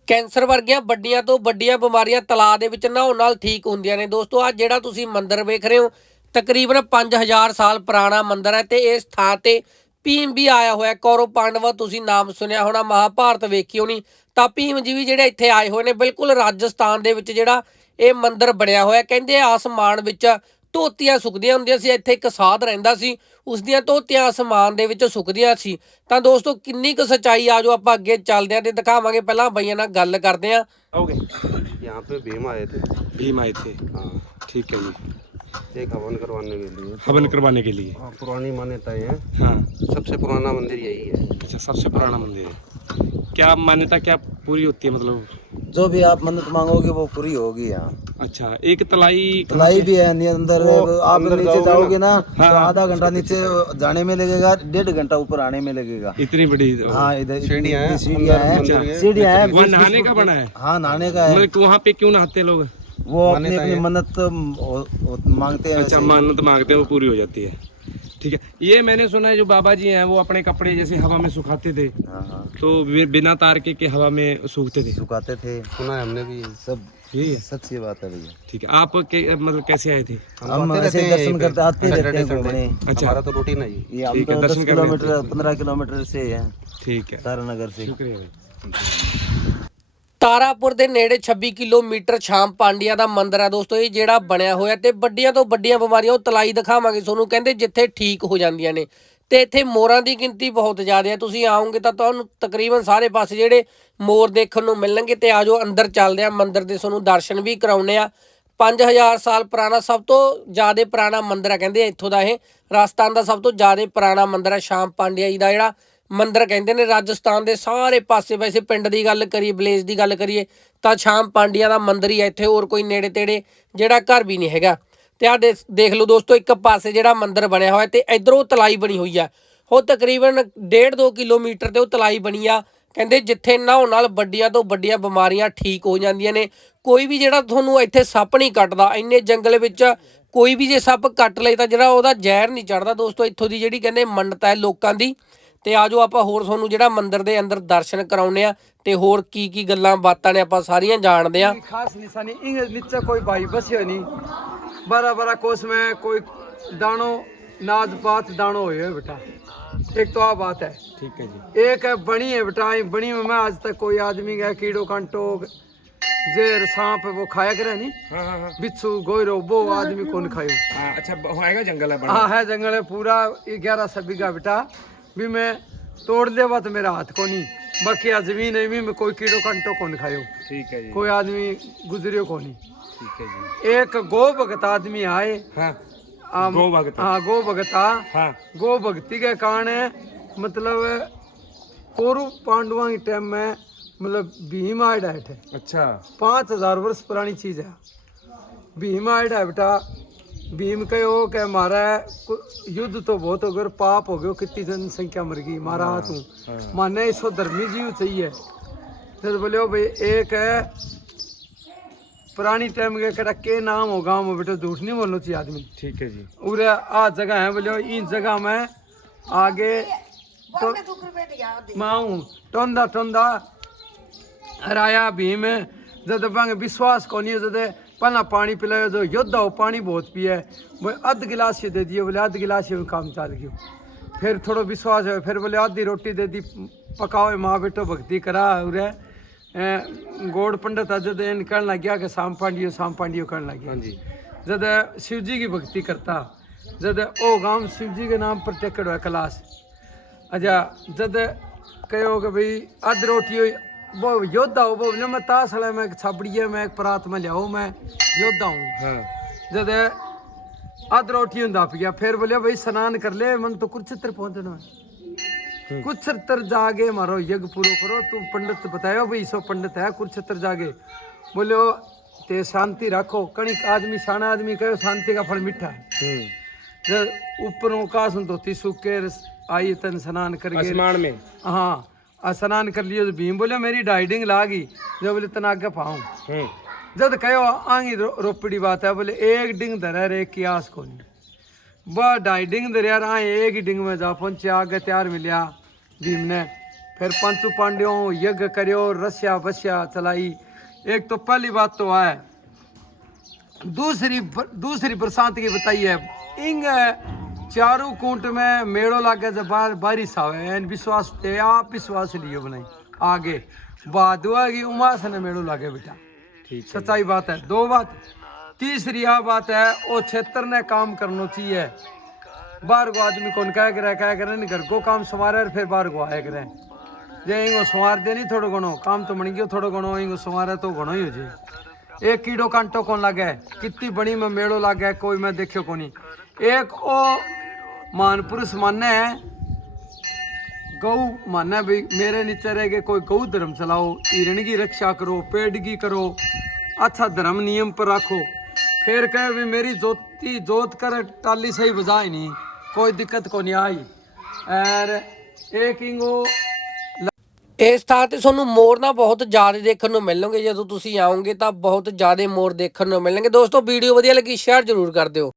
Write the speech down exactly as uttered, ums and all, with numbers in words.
Cancer ਵਰਗੀਆਂ ਵੱਡੀਆਂ ਤੋਂ ਵੱਡੀਆਂ ਬਿਮਾਰੀਆਂ ਤਲਾਅ ਦੇ ਵਿੱਚ ਨਹਾਉਣ ਨਾਲ ਠੀਕ ਹੁੰਦੀਆਂ ਨੇ। ਦੋਸਤੋ ਆ ਜਿਹੜਾ ਤੁਸੀਂ ਮੰਦਿਰ ਵੇਖ ਰਹੇ ਹੋ ਤਕਰੀਬਨ ਪੰਜ ਹਜ਼ਾਰ ਸਾਲ ਪੁਰਾਣਾ ਮੰਦਿਰ ਹੈ ਤੇ ਇਸ ਥਾਂ ਤੇ ਭੀਮ ਵੀ ਆਇਆ ਹੋਇਆ। ਕੌਰਵ ਪਾਂਡਵ ਤੁਸੀਂ ਨਾਮ ਸੁਣਿਆ ਹੋਣਾ, ਮਹਾਭਾਰਤ ਵੇਖੀ ਹੋਣੀ, ਤਾਂ ਭੀਮ ਜੀ ਵੀ ਜਿਹੜੇ ਇੱਥੇ ਆਏ ਹੋਏ ਨੇ। ਬਿਲਕੁਲ ਰਾਜਸਥਾਨ ਦੇ ਵਿੱਚ ਜਿਹੜਾ ਇਹ ਮੰਦਿਰ ਬਣਿਆ ਹੋਇਆ, ਕਹਿੰਦੇ ਆਸਮਾਨ ਵਿੱਚ ਧੋਤੀਆਂ ਸੁੱਕਦੀਆਂ ਹੁੰਦੀਆਂ ਸੀ। ਇੱਥੇ ਇੱਕ ਸਾਧ ਰਹਿੰਦਾ ਸੀ, ਉਸ ਦੀਆਂ ਧੋਤੀਆਂ ਆਸਮਾਨ ਦੇ ਵਿੱਚ ਸੁੱਕਦੀਆਂ ਸੀ। ਤਾਂ ਦੋਸਤੋ ਕਿੰਨੀ ਕੁ ਸੱਚਾਈ ਆ, ਜੋ ਆਪਾਂ ਅੱਗੇ ਚੱਲਦੇ ਹਾਂ ਤੇ ਦਿਖਾਵਾਂਗੇ। ਪਹਿਲਾਂ ਬਈਆਂ ਨਾਲ ਗੱਲ ਕਰਦੇ ਹਾਂ। आओगे यहाँ पे भीम आए थे। भीम आए थे, हाँ, ठीक है जी। एक हवन करवाने के लिए। हवन करवाने के लिए, हाँ, पुरानी मान्यताएं हैं। हाँ। सबसे पुराना मंदिर यही है। अच्छा, सबसे पुराना मंदिर है। क्या मान्यता क्या पूरी होती है, मतलब जो भी आप मन्नत मांगोगे वो पूरी होगी यहाँ। अच्छा, एक तलाई तलाई भी है नी अंदर। वो आप अंदर नीचे जाओगे जाओगे ना हाँ, तो आधा घंटा नीचे जाने में लगेगा, डेढ़ घंटा ऊपर आने में लगेगा। इतनी बड़ी, हाँ, इधर सीढ़ियाँ हैं, सीढ़ियाँ अंदर हैं, मंदिर है। सीढ़ियाँ हैं। वहाँ नहाने का बना है, हाँ, नहाने का है। मतलब वहाँ पे क्यों नहाते हैं लोग? वो अपनी अपनी मन्नत वो- वो मांगते हैं। अच्छा, ऐसे ही। मन्नत मांगते हैं वो पूरी हो जाती है, ठीक है। ये मैंने सुना है जो बाबा जी हैं वो अपने कपड़े जैसे हवा में सुखाते थे, हाँ, हाँ, तो वे बिना तार के, के हवा में सूखते थे, सुखाते थे। सुना है हमने भी। सब यही है, सच्ची बात है भैया। ठीक है। आप के, मतलब कैसे आए थे? हम आते ऐसे रहते हैं दर्शन यहीं पे। करते आते रहते सैटरडे हैं संडे। घूमने। अच्छा, हमारा तो रूटीन है ये। ये हम ठीक है, तो दर्शन दस करने किलोमीटर पंद्रह किलोमीटर से है ठीक है, तारानगर से। शुक्रिया भाई। ਤਾਰਾਪੁਰ ਦੇ ਨੇੜੇ ਛੱਬੀ ਕਿਲੋਮੀਟਰ ਸ਼ਾਮ ਪਾਂਡਿਆਂ ਦਾ ਮੰਦਿਰ ਹੈ ਦੋਸਤੋ, ਇਹ ਜਿਹੜਾ ਬਣਿਆ ਹੋਇਆ ਤੇ ਵੱਡੀਆਂ ਤੋਂ ਵੱਡੀਆਂ ਬਿਮਾਰੀਆਂ ਉਹ ਤਲਾਈ ਦਿਖਾਵਾਂਗੇ ਤੁਹਾਨੂੰ, ਕਹਿੰਦੇ ਜਿੱਥੇ ਠੀਕ ਹੋ ਜਾਂਦੀਆਂ ਨੇ। ਤੇ ਇੱਥੇ ਮੋਰਾਂ ਦੀ ਗਿਣਤੀ ਬਹੁਤ ਜ਼ਿਆਦਾ ਹੈ। ਤੁਸੀਂ ਆਓਗੇ ਤਾਂ ਤੁਹਾਨੂੰ ਤਕਰੀਬਨ ਸਾਰੇ ਪਾਸੇ ਜਿਹੜੇ ਮੋਰ ਦੇਖਣ ਨੂੰ ਮਿਲਣਗੇ। ਤੇ ਆਜੋ ਅੰਦਰ ਚੱਲਦੇ ਆ, ਮੰਦਿਰ ਦੇ ਤੁਹਾਨੂੰ ਦਰਸ਼ਨ ਵੀ ਕਰਾਉਣੇ ਆ। ਪੰਜ ਹਜ਼ਾਰ ਸਾਲ ਪੁਰਾਣਾ, ਸਭ ਤੋਂ ਜ਼ਿਆਦਾ ਪੁਰਾਣਾ ਮੰਦਿਰ ਹੈ ਕਹਿੰਦੇ ਇੱਥੋਂ ਦਾ। ਇਹ ਰਾਜਸਥਾਨ ਦਾ ਸਭ ਤੋਂ ਜ਼ਿਆਦਾ ਪੁਰਾਣਾ ਮੰਦਿਰ ਹੈ ਸ਼ਾਮ ਪਾਂਡਿਆ ਜੀ ਦਾ ਜਿਹੜਾ ਮੰਦਿਰ ਕਹਿੰਦੇ ਨੇ। ਰਾਜਸਥਾਨ ਦੇ ਸਾਰੇ ਪਾਸੇ, ਵੈਸੇ ਪਿੰਡ ਦੀ ਗੱਲ ਕਰੀਏ, ਵਿਲੇਜ ਦੀ ਗੱਲ ਕਰੀਏ ਤਾਂ ਸ਼ਾਮ ਪਾਂਡਿਆਂ ਦਾ ਮੰਦਿਰ ਹੀ ਹੈ ਇੱਥੇ, ਹੋਰ ਕੋਈ ਨੇੜੇ ਤੇੜੇ ਜਿਹੜਾ ਘਰ ਵੀ ਨਹੀਂ ਹੈਗਾ। ਤੇ ਆ ਦੇਖ ਲਓ ਦੋਸਤੋ, ਇੱਕ ਪਾਸੇ ਜਿਹੜਾ ਮੰਦਿਰ ਬਣਿਆ ਹੋਇਆ ਤੇ ਇਧਰੋਂ ਤਲਾਈ ਬਣੀ ਹੋਈ ਆ। ਉਹ ਤਕਰੀਬਨ ਡੇਢ ਦੋ ਕਿਲੋਮੀਟਰ ਤੇ ਉਹ ਤਲਾਈ ਬਣੀ ਆ। ਕਹਿੰਦੇ ਜਿੱਥੇ ਨਹਾਉਣ ਨਾਲ ਵੱਡੀਆਂ ਤੋਂ ਵੱਡੀਆਂ ਬਿਮਾਰੀਆਂ ਠੀਕ ਹੋ ਜਾਂਦੀਆਂ ਨੇ। ਕੋਈ ਵੀ ਜਿਹੜਾ ਤੁਹਾਨੂੰ ਇੱਥੇ ਸੱਪ ਨਹੀਂ ਕੱਟਦਾ, ਇੰਨੇ ਜੰਗਲ ਵਿੱਚ ਕੋਈ ਵੀ ਜੇ ਸੱਪ ਕੱਟ ਲਏ ਤਾਂ ਜਿਹੜਾ ਉਹਦਾ ਜ਼ਹਿਰ ਨਹੀਂ ਚੜਦਾ ਦੋਸਤੋ। ਇੱਥੋਂ ਦੀ ਜਿਹੜੀ ਕਹਿੰਦੇ ਮੰਨਤ ਹੈ ਲੋਕਾਂ ਦੀ। ਤੇ ਆਜੋ ਆਪਾਂ ਹੋਰ ਤੁਹਾਨੂੰ ਜਿਹੜਾ ਮੰਦਿਰ ਦੇ ਅੰਦਰ ਦਰਸ਼ਨ ਕਰਾਉਣੇ ਆ ਤੇ ਹੋਰ ਕੀ ਕੀ ਗੱਲਾਂ ਬਾਤਾਂ ਨੇ ਆਪਾਂ ਸਾਰੀਆਂ ਜਾਣਦੇ ਆ। खास निशानी इंग नीचे कोई भाई बसियो नहीं, बारह बारह कोस में कोई दानो नाज पात दानो हुए बेटा। एक तो आ बात है, ठीक है जी। एक है बनी है बेटा। बनी में मैं आज तक कोई आदमी गया कीड़ो कांटो जेर सांप वो खाया करे नहीं, हाँ हाँ हाँ बिच्छू गोयरो वो आदमी कौन खायो। हाँ, अच्छा होएगा, जंगल है बड़ा। हाँ है जंगल है पूरा ग्यारह सौ बीघा बेटा। भी मैं तोड़ देवा तो मेरा हाथ को नहीं, बाकी आ जमीन है भी में कोई कीड़ो कांटो कौन खायो, ठीक है जी, कोई आदमी गुजरियो को नहीं। ठीक है जी। एक गो भगत आदमी आए। हाँ, आम- गो भगत। हाँ गो भगता। हाँ, गो भक्ति के कारण मतलब कौरव पांडवों के टाइम में मतलब भीम आयड है थे। अच्छा, पाँच हजार वर्ष पुरानी चीज है। भीम आयड है बेटा। भीम कहो कि हमारा कु- युद्ध तो बहुत हो गया, पाप हो गया, कितनी जनसंख्या मर गई, मारा तू माने इसको धर्मी जीव चाहिए। फिर बोले ओ भाई एक है पुरानी टाइम के कड़ा के नाम हो गाँव में बेटा, झूठ नहीं बोलना चाहिए आदमी। ठीक है जी। उरे आ जगह है बोले इन जगह में आगे तो माऊ टोंदा टोंदा हराया भीम। जद बंग विश्वास को नहीं, जद पहला पानी पिलाया जो योद्धा हो पानी बहुत पिए, वो अध गिलास दे दिए, बोले अध गिलास में काम चल गयो। फिर थोड़ा विश्वास है, फिर बोले आधी रोटी दे दी, पकाओ माँ बेटो भक्ति करा। उरे गोड़ पंडित जद इन कहने लग गया कि शाम पांडियो शाम पांडियो कहने लग गया। हाँ जी। जद शिव जी की भक्ति करता, जद ओ गांव शिव जी के नाम पर टेकड़ हुआ कैलाश। अच्छा जद कहो कि भाई अध रोटी हुई, वो योद्धा हो, वो बोले मैं ताश है, मैं छाबड़ी है, मैं एक परात में लियाओ, मैं योद्धा हूँ। हाँ, जद अध रोटी हूँ दाप गया, फिर बोले भाई स्नान कर ले, मन तो कुरुक्षेत्र पहुंचना है। कुरुक्षेत्र जागे मारो यज्ञ पूरो करो। तुम पंडित बतायो भाई सो पंडित है कुरुक्षेत्र जागे। बोले ओ ते शांति रखो, कणिक आदमी शाना आदमी कहो शांति का फल मीठा है। जब ऊपरों का धोती सूख के आई तन स्नान करके आसमान में। हाँ स्नान कर लियो। तो भीम बोले मेरी डाइडिंग लागी, जो बोले तना आगे पाऊँ। हम्म, जद कहो आंगी रो, रोपड़ी बात है, बोले एक डिंग धरे रे की आस को नहीं, वह ढाई डिंग धरिया आए एक ही डिंग में जा पहुंचे। आगे तैयार मिलिया भीम ने फिर पंचू पांड्यों यज्ञ करियो, रस्या बस्या चलाई। एक तो पहली बात तो है। दूसरी दूसरी बरसात की बताइए, इंग चारों कूट में मेड़ो लागे जब बार बारिश आवे, विश्वास ते आप विश्वास लियो बनाई आगे बादुआ की उमास ने मेड़ो लागे बेटा, ठीक सच्चाई बात है। दो बात, तीसरी यह बात है वो क्षेत्र ने काम करना चाहिए। बाहर को आदमी कौन कह करे कह करे नहीं, घर को काम संवारे फिर बाहर को आया करे, जे इंगो संवार दे नहीं थोड़ो घणो काम तो बन गयो, थोड़ो घणो इंगो संवारे तो घणो ही हो जाए। एक कीड़ो कांटो कौन लगे, कितनी बड़ी में मेड़ो लागे कोई मैं देखियो को नहीं। एक ओ मान पुरुष माने गौ माने भी मेरे नीचे रह गए, कोई गौ धर्म चलाओ, हिरण की रक्षा करो, पेड़ की करो, अच्छा धर्म नियम पर रखो। फिर कहे भी मेरी जोती जोत कर टाली सही बजाए नहीं, कोई दिक्कत को नहीं आई। और एक इंगो ਇਸ ਥਾਂ ਤੇ ਤੁਹਾਨੂੰ ਮੋਰ ਨਾ ਬਹੁਤ ਜ਼ਿਆਦਾ ਦੇਖਣ ਨੂੰ ਮਿਲਣਗੇ। ਜਦੋਂ ਤੁਸੀਂ ਆਓਗੇ ਤਾਂ ਬਹੁਤ ਜ਼ਿਆਦਾ ਮੋਰ ਦੇਖਣ ਨੂੰ ਮਿਲਣਗੇ। ਦੋਸਤੋ ਵੀਡੀਓ ਵਧੀਆ ਲੱਗੀ ਸ਼ੇਅਰ ਜ਼ਰੂਰ ਕਰ ਦਿਓ।